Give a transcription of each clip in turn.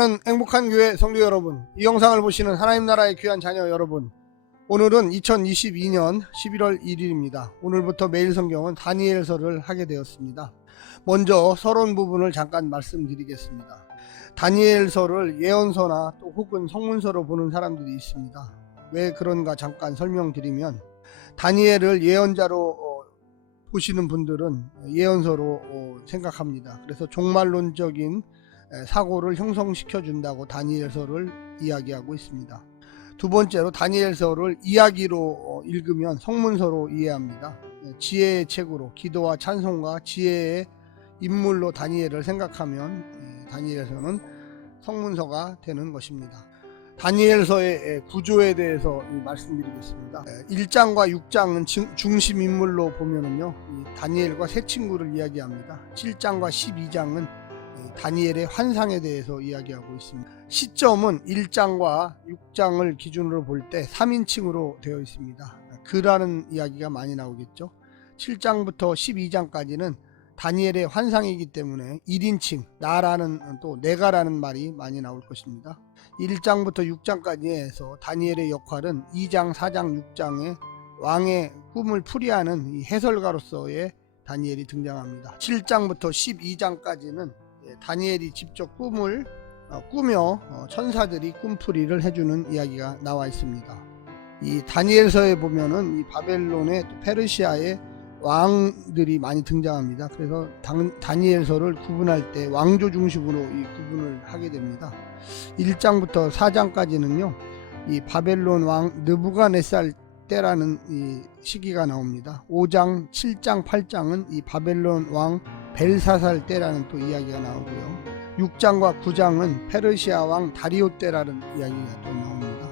사랑하는 행복한 교회 성도 여러분, 이 영상을 보시는 하나님 나라의 귀한 자녀 여러분, 오늘은 2022년 11월 1일입니다. 오늘부터 매일 성경은 다니엘서를 하게 되었습니다. 먼저 서론 부분을 잠깐 말씀드리겠습니다. 다니엘서를 예언서나 또 혹은 성문서로 보는 사람들이 있습니다. 왜 그런가 잠깐 설명드리면, 다니엘을 예언자로 보시는 분들은 예언서로 생각합니다. 그래서 종말론적인 사고를 형성시켜 준다고 다니엘서를 이야기하고 있습니다. 두 번째로, 다니엘서를 이야기로 읽으면 성문서로 이해합니다. 지혜의 책으로, 기도와 찬송과 지혜의 인물로 다니엘을 생각하면 다니엘서는 성문서가 되는 것입니다. 다니엘서의 구조에 대해서 말씀드리겠습니다. 1장과 6장은 중심 인물로 보면은요, 다니엘과 세 친구를 이야기합니다. 7장과 12장은 다니엘의 환상에 대해서 이야기하고 있습니다. 시점은 1장과 6장을 기준으로 볼 때 3인칭으로 되어 있습니다. 그라는 이야기가 많이 나오겠죠. 7장부터 12장까지는 다니엘의 환상이기 때문에 1인칭, 나라는, 또 내가라는 말이 많이 나올 것입니다. 1장부터 6장까지 해서 다니엘의 역할은 2장, 4장, 6장에 왕의 꿈을 풀이하는 이 해설가로서의 다니엘이 등장합니다. 7장부터 12장까지는 다니엘이 직접 꿈을 꾸며 천사들이 꿈풀이를 해주는 이야기가 나와 있습니다. 이 다니엘서에 보면은 이 바벨론의 또 페르시아의 왕들이 많이 등장합니다. 그래서 다니엘서를 구분할 때 왕조 중심으로 이 구분을 하게 됩니다. 1장부터 4장까지는요, 이 바벨론 왕 느부갓네살 때라는 이 시기가 나옵니다. 5장, 7장, 8장은 이 바벨론 왕 벨사살 때라는 또 이야기가 나오고요. 6장과 9장은 페르시아 왕 다리오 때라는 이야기가 또 나옵니다.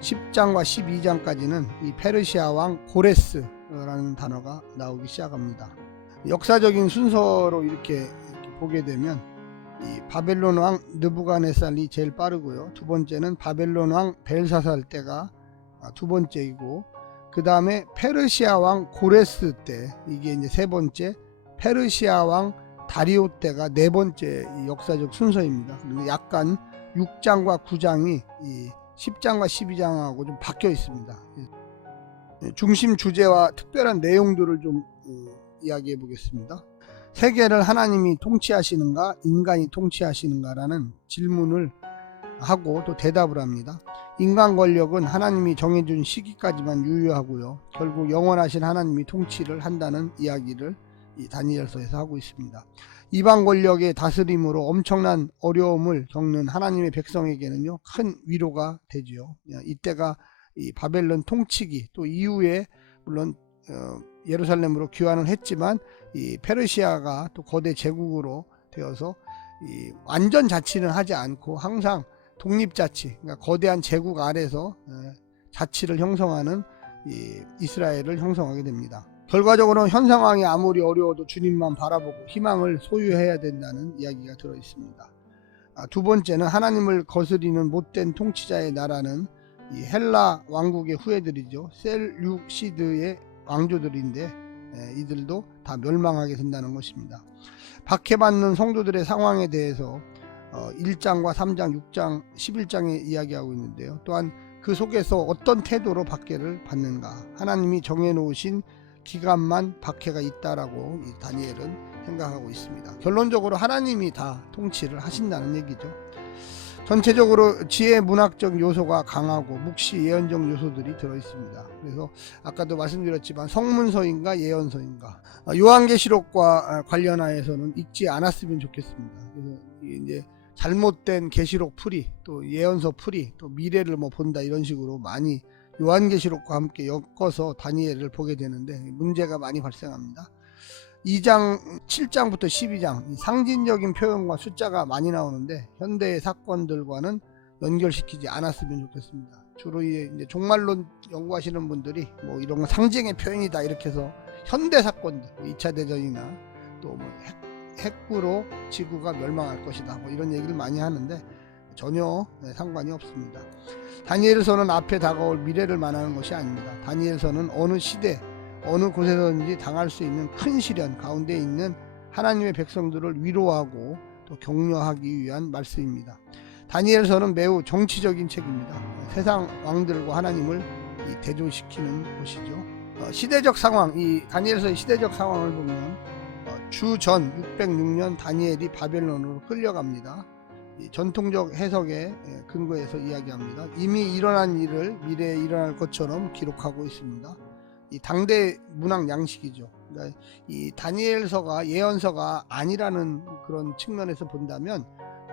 10장과 12장까지는 이 페르시아 왕 고레스라는 단어가 나오기 시작합니다. 역사적인 순서로 이렇게 보게 되면 이 바벨론 왕 느부갓네살이 제일 빠르고요. 두 번째는 바벨론 왕 벨사살 때가 두 번째이고, 그 다음에 페르시아 왕 고레스 때, 이게 이제 세 번째, 페르시아 왕 다리오 때가 네 번째 역사적 순서입니다. 그리고 약간 6장과 9장이 이 10장과 12장하고 좀 바뀌어 있습니다. 중심 주제와 특별한 내용들을 좀 이야기해 보겠습니다. 세계를 하나님이 통치하시는가, 인간이 통치하시는가라는 질문을 하고 또 대답을 합니다. 인간 권력은 하나님이 정해준 시기까지만 유효하고요, 결국 영원하신 하나님이 통치를 한다는 이야기를 이 다니엘서에서 하고 있습니다. 이방 권력의 다스림으로 엄청난 어려움을 겪는 하나님의 백성에게는요, 큰 위로가 되지요. 이때가 이 바벨론 통치기, 또 이후에 물론 예루살렘으로 귀환을 했지만 이 페르시아가 또 거대 제국으로 되어서 이 완전 자치는 하지 않고 항상 독립자치, 그러니까 거대한 제국 아래서 자치를 형성하는 이 이스라엘을 형성하게 됩니다. 결과적으로 현 상황이 아무리 어려워도 주님만 바라보고 희망을 소유해야 된다는 이야기가 들어 있습니다. 두 번째는 하나님을 거스리는 못된 통치자의 나라는 이 헬라 왕국의 후예들이죠. 셀류시드의 왕조들인데 이들도 다 멸망하게 된다는 것입니다. 박해받는 성도들의 상황에 대해서 1장과 3장, 6장, 11장에 이야기하고 있는데요. 또한 그 속에서 어떤 태도로 박해를 받는가, 하나님이 정해놓으신 기간만 박해가 있다라고 이 다니엘은 생각하고 있습니다. 결론적으로 하나님이 다 통치를 하신다는 얘기죠. 전체적으로 지혜 문학적 요소가 강하고 묵시 예언적 요소들이 들어있습니다. 그래서 아까도 말씀드렸지만 성문서인가 예언서인가, 요한계시록과 관련하여서는 읽지 않았으면 좋겠습니다. 그래서 이제 잘못된 계시록 풀이, 또 예언서 풀이, 또 미래를 뭐 본다 이런 식으로 많이 요한계시록과 함께 엮어서 다니엘을 보게 되는데 문제가 많이 발생합니다. 2장, 7장부터 12장 상징적인 표현과 숫자가 많이 나오는데 현대의 사건들과는 연결시키지 않았으면 좋겠습니다. 주로 이제 종말론 연구하시는 분들이 뭐 이런 건 상징의 표현이다 이렇게 해서 현대 사건들, 2차 대전이나 또 뭐 핵으로 지구가 멸망할 것이다 뭐 이런 얘기를 많이 하는데 전혀 상관이 없습니다. 다니엘서는 앞에 다가올 미래를 말하는 것이 아닙니다. 다니엘서는 어느 시대, 어느 곳에서든지 당할 수 있는 큰 시련 가운데 있는 하나님의 백성들을 위로하고 또 격려하기 위한 말씀입니다. 다니엘서는 매우 정치적인 책입니다. 세상 왕들과 하나님을 대조시키는 것이죠. 시대적 상황, 이 다니엘서의 시대적 상황을 보면 주전 606년 다니엘이 바벨론으로 끌려갑니다. 전통적 해석에 근거해서 이야기합니다. 이미 일어난 일을 미래에 일어날 것처럼 기록하고 있습니다. 이 당대 문학 양식이죠. 그러니까 이 다니엘서가 예언서가 아니라는 그런 측면에서 본다면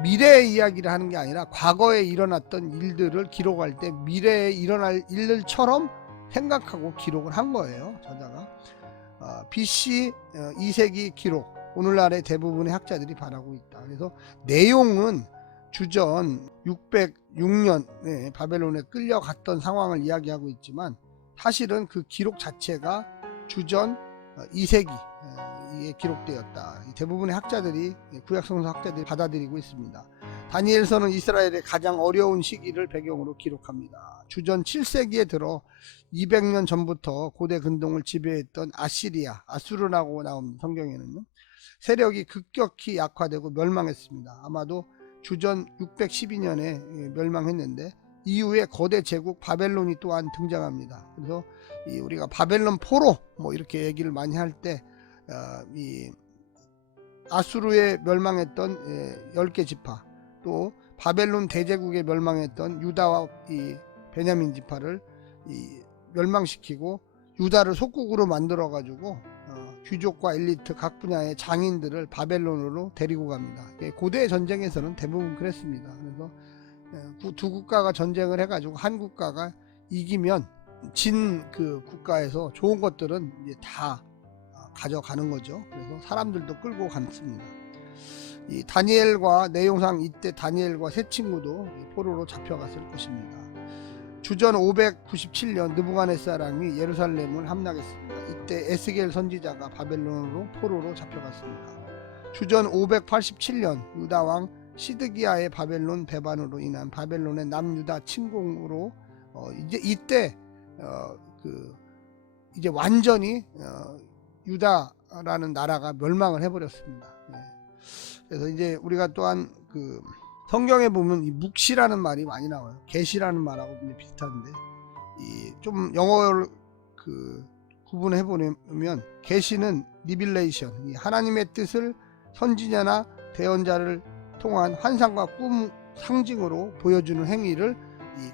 미래의 이야기를 하는 게 아니라 과거에 일어났던 일들을 기록할 때 미래에 일어날 일들처럼 생각하고 기록을 한 거예요. 저자가 BC 2세기 기록, 오늘날의 대부분의 학자들이 바라고 있다. 그래서 내용은 주전 606년에 바벨론에 끌려갔던 상황을 이야기하고 있지만 사실은 그 기록 자체가 주전 2세기에 기록되었다. 대부분의 학자들이, 구약성서 학자들이 받아들이고 있습니다. 다니엘서는 이스라엘의 가장 어려운 시기를 배경으로 기록합니다. 주전 7세기에 들어 200년 전부터 고대 근동을 지배했던 아수르라고 나옵니다. 성경에는요. 세력이 급격히 약화되고 멸망했습니다. 아마도 주전 612년에 멸망했는데 이후에 거대 제국 바벨론이 또한 등장합니다. 그래서 우리가 바벨론 포로 뭐 이렇게 얘기를 많이 할 때 이 아수르에 멸망했던 10개 지파, 또 바벨론 대제국에 멸망했던 유다와 이 베냐민 지파를 멸망시키고 유다를 속국으로 만들어 가지고 귀족과 엘리트 각 분야의 장인들을 바벨론으로 데리고 갑니다. 고대 전쟁에서는 대부분 그랬습니다. 그래서 두 국가가 전쟁을 해가지고 한 국가가 이기면 진 그 국가에서 좋은 것들은 이제 다 가져가는 거죠. 그래서 사람들도 끌고 갔습니다. 이 다니엘과 내용상 이때 다니엘과 세 친구도 포로로 잡혀갔을 것입니다. 주전 597년 느부갓네살왕이 예루살렘을 함락했습니다. 이때 에스겔 선지자가 바벨론으로 포로로 잡혀갔습니다. 주전 587년 유다왕 시드기야의 바벨론 배반으로 인한 바벨론의 남유다 침공으로 이때 이제 완전히 유다라는 나라가 멸망을 해버렸습니다. 그래서 이제 우리가 또한 성경에 보면 이 묵시라는 말이 많이 나와요. 계시라는 말하고 비슷한데 좀 영어를 구분해 보면 계시는 리빌레이션, 하나님의 뜻을 선지자나 대언자를 통한 환상과 꿈 상징으로 보여주는 행위를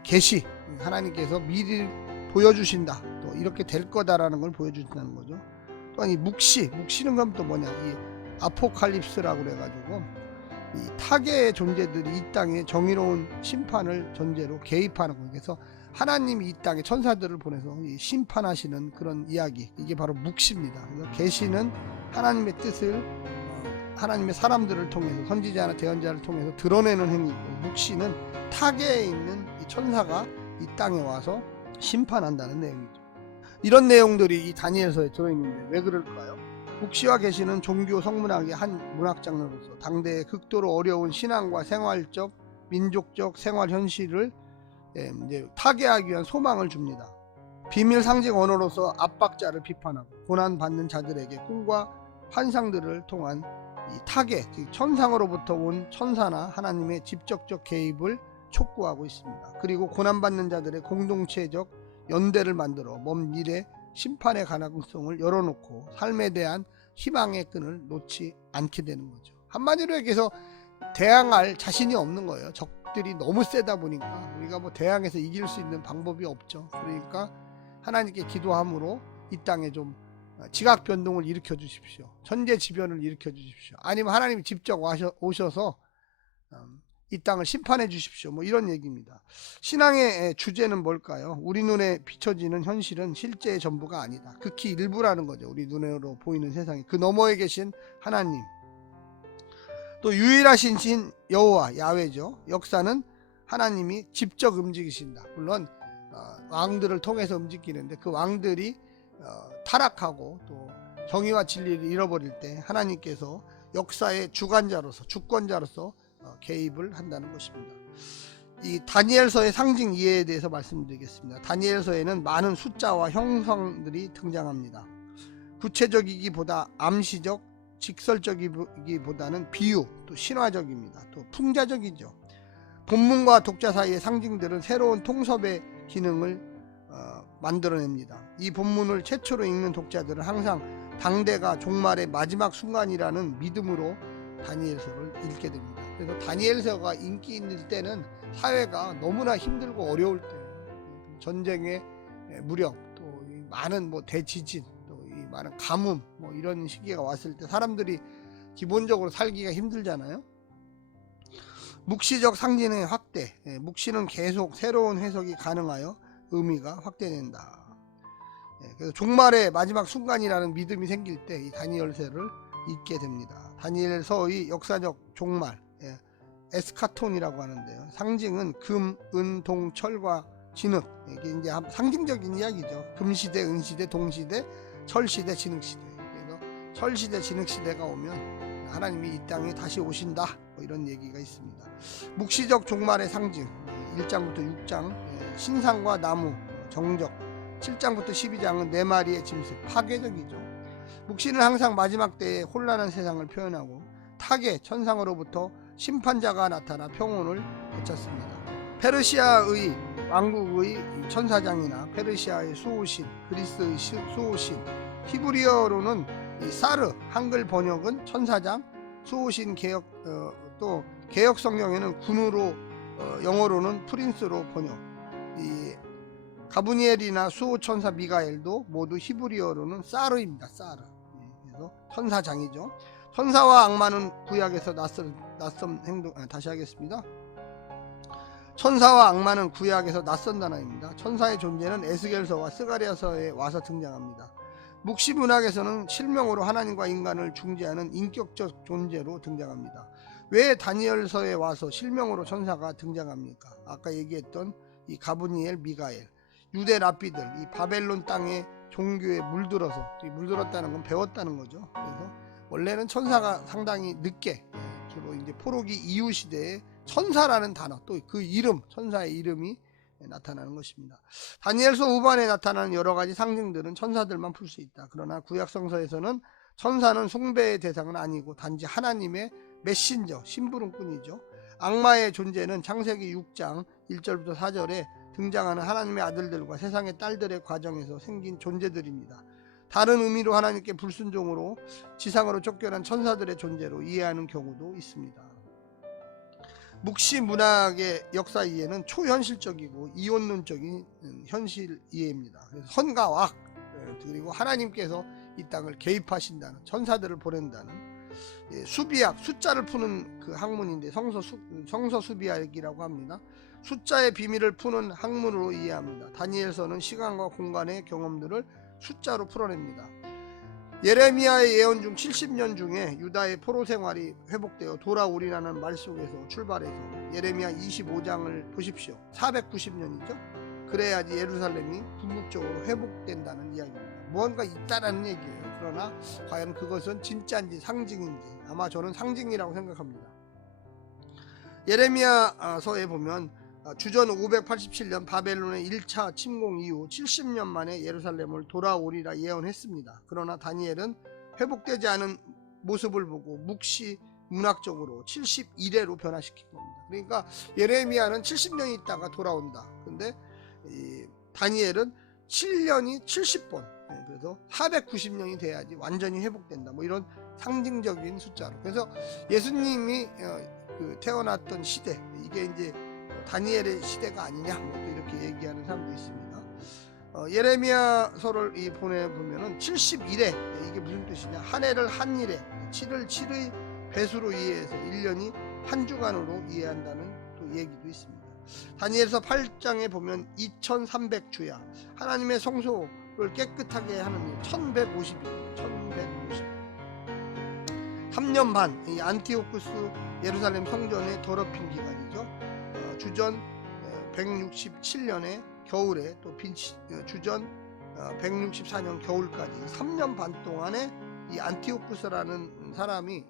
계시, 하나님께서 미리 보여주신다, 또 이렇게 될 거다라는 걸 보여주신다는 거죠. 또한 이 묵시는 그럼 또 뭐냐, 이 아포칼립스라고 그래가지고 이 타계의 존재들이 이 땅에 정의로운 심판을 전제로 개입하는 거예요. 그래서 하나님이 이 땅에 천사들을 보내서 심판하시는 그런 이야기, 이게 바로 묵시입니다. 그래서 계시는 하나님의 뜻을 하나님의 사람들을 통해서, 선지자나 대언자를 통해서 드러내는 행위고, 묵시는 타계에 있는 이 천사가 이 땅에 와서 심판한다는 내용이죠. 이런 내용들이 이 다니엘서에 들어있는데 왜 그럴까요? 묵시와 계시는 종교 성문학의 한 문학 장르로서 당대의 극도로 어려운 신앙과 생활적, 민족적 생활 현실을 이제 타개하기 위한 소망을 줍니다. 비밀 상징 언어로서 압박자를 비판하고 고난받는 자들에게 꿈과 환상들을 통한 이 타계, 즉 천상으로부터 온 천사나 하나님의 직접적 개입을 촉구하고 있습니다. 그리고 고난받는 자들의 공동체적 연대를 만들어 먼 미래 심판의 가능성을 열어놓고 삶에 대한 희망의 끈을 놓지 않게 되는 거죠. 한마디로 얘기해서 대항할 자신이 없는 거예요. 적들이 너무 세다 보니까 우리가 뭐 대항해서 이길 수 있는 방법이 없죠. 그러니까 하나님께 기도함으로 이 땅에 좀 지각 변동을 일으켜 주십시오. 천재지변을 일으켜 주십시오. 아니면 하나님이 직접 오셔서 이 땅을 심판해 주십시오. 뭐 이런 얘기입니다. 신앙의 주제는 뭘까요? 우리 눈에 비춰지는 현실은 실제의 전부가 아니다. 극히 일부라는 거죠. 우리 눈으로 보이는 세상이. 그 너머에 계신 하나님, 또 유일하신 신 여호와, 야훼죠. 역사는 하나님이 직접 움직이신다. 물론 왕들을 통해서 움직이는데 그 왕들이 타락하고 또 정의와 진리를 잃어버릴 때 하나님께서 역사의 주관자로서, 주권자로서 개입을 한다는 것입니다. 이 다니엘서의 상징 이해에 대해서 말씀드리겠습니다. 다니엘서에는 많은 숫자와 형상들이 등장합니다. 구체적이기보다 암시적, 직설적이기보다는 비유, 또 신화적입니다. 또 풍자적이죠. 본문과 독자 사이의 상징들은 새로운 통섭의 기능을 만들어냅니다. 이 본문을 최초로 읽는 독자들은 항상 당대가 종말의 마지막 순간이라는 믿음으로 다니엘서를 읽게 됩니다. 그래서 다니엘서가 인기 있는 때는 사회가 너무나 힘들고 어려울 때, 전쟁의 무력, 또 많은 대지진, 또 이 많은 가뭄 이런 시기가 왔을 때 사람들이 기본적으로 살기가 힘들잖아요. 묵시적 상징의 확대, 묵시는 계속 새로운 해석이 가능하여 의미가 확대된다. 그래서 종말의 마지막 순간이라는 믿음이 생길 때 이 다니엘서를 읽게 됩니다. 다니엘서의 역사적 종말, 에스카톤이라고 하는데요. 상징은 금, 은, 동, 철과 진흙. 이게 이제 상징적인 이야기죠. 금시대, 은시대, 동시대, 철시대, 진흙시대. 그래서 철시대, 진흙시대가 오면 하나님이 이 땅에 다시 오신다. 이런 얘기가 있습니다. 묵시적 종말의 상징 1장부터 6장 신상과 나무, 정적 7장부터 12장은 4마리의 짐승, 파괴적이죠. 묵시는 항상 마지막 때의 혼란한 세상을 표현하고 타계 천상으로부터 심판자가 나타나 평온을 되찾습니다. 페르시아의 왕국의 천사장이나 페르시아의 수호신, 그리스의 수호신, 히브리어로는 사르, 한글 번역은 천사장, 수호신 또 개역 성경에는 군으로 영어로는 프린스로 번역. 이 가브니엘이나 수호 천사 미가엘도 모두 히브리어로는 사르입니다. 사르. 그래서 천사장이죠. 천사와 악마는 구약에서 낯선 행동. 다시 하겠습니다. 천사와 악마는 구약에서 낯선 단어입니다. 천사의 존재는 에스겔서와 스가랴서에 와서 등장합니다. 묵시 문학에서는 실명으로 하나님과 인간을 중재하는 인격적 존재로 등장합니다. 왜 다니엘서에 와서 실명으로 천사가 등장합니까? 아까 얘기했던 이 가브니엘, 미가엘, 유대 랍비들, 이 바벨론 땅의 종교에 물들었다는 건 배웠다는 거죠. 그래서 원래는 천사가 상당히 늦게, 주로 이제 포로기 이후 시대에 천사라는 단어, 또 그 이름, 천사의 이름이 나타나는 것입니다. 다니엘서 후반에 나타나는 여러 가지 상징들은 천사들만 풀 수 있다. 그러나 구약성서에서는 천사는 숭배의 대상은 아니고 단지 하나님의 메신저, 심부름꾼이죠. 악마의 존재는 창세기 6장 1절부터 4절에 등장하는 하나님의 아들들과 세상의 딸들의 과정에서 생긴 존재들입니다. 다른 의미로 하나님께 불순종으로 지상으로 쫓겨난 천사들의 존재로 이해하는 경우도 있습니다. 묵시 문학의 역사 이해는 초현실적이고 이원론적인 현실 이해입니다. 그래서 선과 악, 그리고 하나님께서 이 땅을 개입하신다는, 천사들을 보낸다는, 수비학, 숫자를 푸는 그 학문인데 성서 수비학이라고 합니다. 숫자의 비밀을 푸는 학문으로 이해합니다. 다니엘서는 시간과 공간의 경험들을 숫자로 풀어냅니다. 예레미야의 예언 중 70년 중에 유다의 포로 생활이 회복되어 돌아오리라는 말 속에서 출발해서 예레미야 25장을 보십시오. 490년이죠. 그래야지 예루살렘이 궁극적으로 회복된다는 이야기입니다. 무언가 있다라는 얘기예요. 그러나 과연 그것은 진짜인지 상징인지, 아마 저는 상징이라고 생각합니다. 예레미야서에 보면 주전 587년 바벨론의 1차 침공 이후 70년 만에 예루살렘을 돌아오리라 예언했습니다. 그러나 다니엘은 회복되지 않은 모습을 보고 묵시 문학적으로 71회로 변화시킨 겁니다. 그러니까 예레미야는 70년이 있다가 돌아온다. 근데 다니엘은 7년이 70번, 그래서 490년이 돼야지 완전히 회복된다. 이런 상징적인 숫자로. 그래서 예수님이 태어났던 시대, 이게 이제 다니엘의 시대가 아니냐, 또 이렇게 얘기하는 사람도 있습니다. 예레미야서를 보면은 71회, 이게 무슨 뜻이냐? 한 해를 한 일에, 7을 7의 배수로 이해해서 1년이 한 주간으로 이해한다는 또 얘기도 있습니다. 다니엘서 8장에 보면 2300주야, 하나님의 성소를 깨끗하게 하는 일, 1150일, 1150. 3년 반, 이 안티오쿠스 예루살렘 성전의 더럽힌 기간이죠. 주전 167년의 겨울에 또 주전 164년 겨울까지 3년 반 동안에 이 안티오쿠스라는 사람이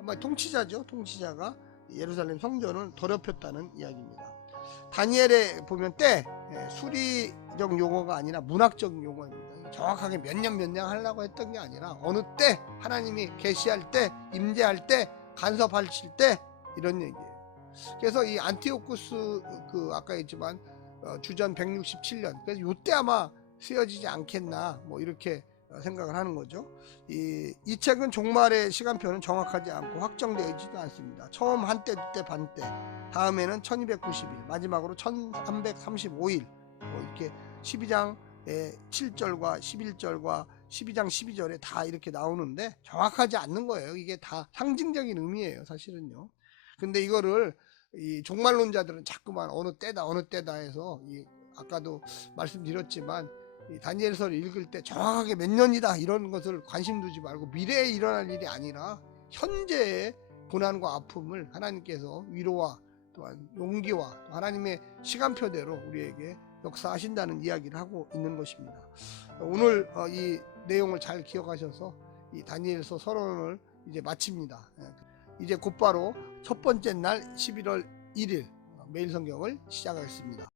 아마 통치자죠. 통치자가 예루살렘 성전을 더럽혔다는 이야기입니다. 다니엘에 보면 때, 수리적 용어가 아니라 문학적 용어입니다. 정확하게 몇 년 하려고 했던 게 아니라 어느 때 하나님이 계시할 때, 임재할 때, 간섭하실 때, 이런 얘기예요. 그래서 이 안티오쿠스 그 아까 했지만 주전 167년, 그래서 요때 아마 쓰여지지 않겠나 뭐 이렇게 생각을 하는 거죠. 이 책은 종말의 시간표는 정확하지 않고 확정되어 있지도 않습니다. 처음 한때, 두때, 반때, 다음에는 1290일, 마지막으로 1335일, 뭐 이렇게 12장의 7절과 11절과 12장 12절에 다 이렇게 나오는데 정확하지 않는 거예요. 이게 다 상징적인 의미예요, 사실은요. 근데 이거를 이 종말론자들은 자꾸만 어느 때다 해서 아까도 말씀드렸지만 이 다니엘서를 읽을 때 정확하게 몇 년이다 이런 것을 관심 두지 말고 미래에 일어날 일이 아니라 현재의 고난과 아픔을 하나님께서 위로와 또한 용기와 또 하나님의 시간표대로 우리에게 역사하신다는 이야기를 하고 있는 것입니다. 오늘 이 내용을 잘 기억하셔서 이 다니엘서 서론을 이제 마칩니다. 이제 곧바로 첫 번째 날 11월 1일 매일 성경을 시작하겠습니다.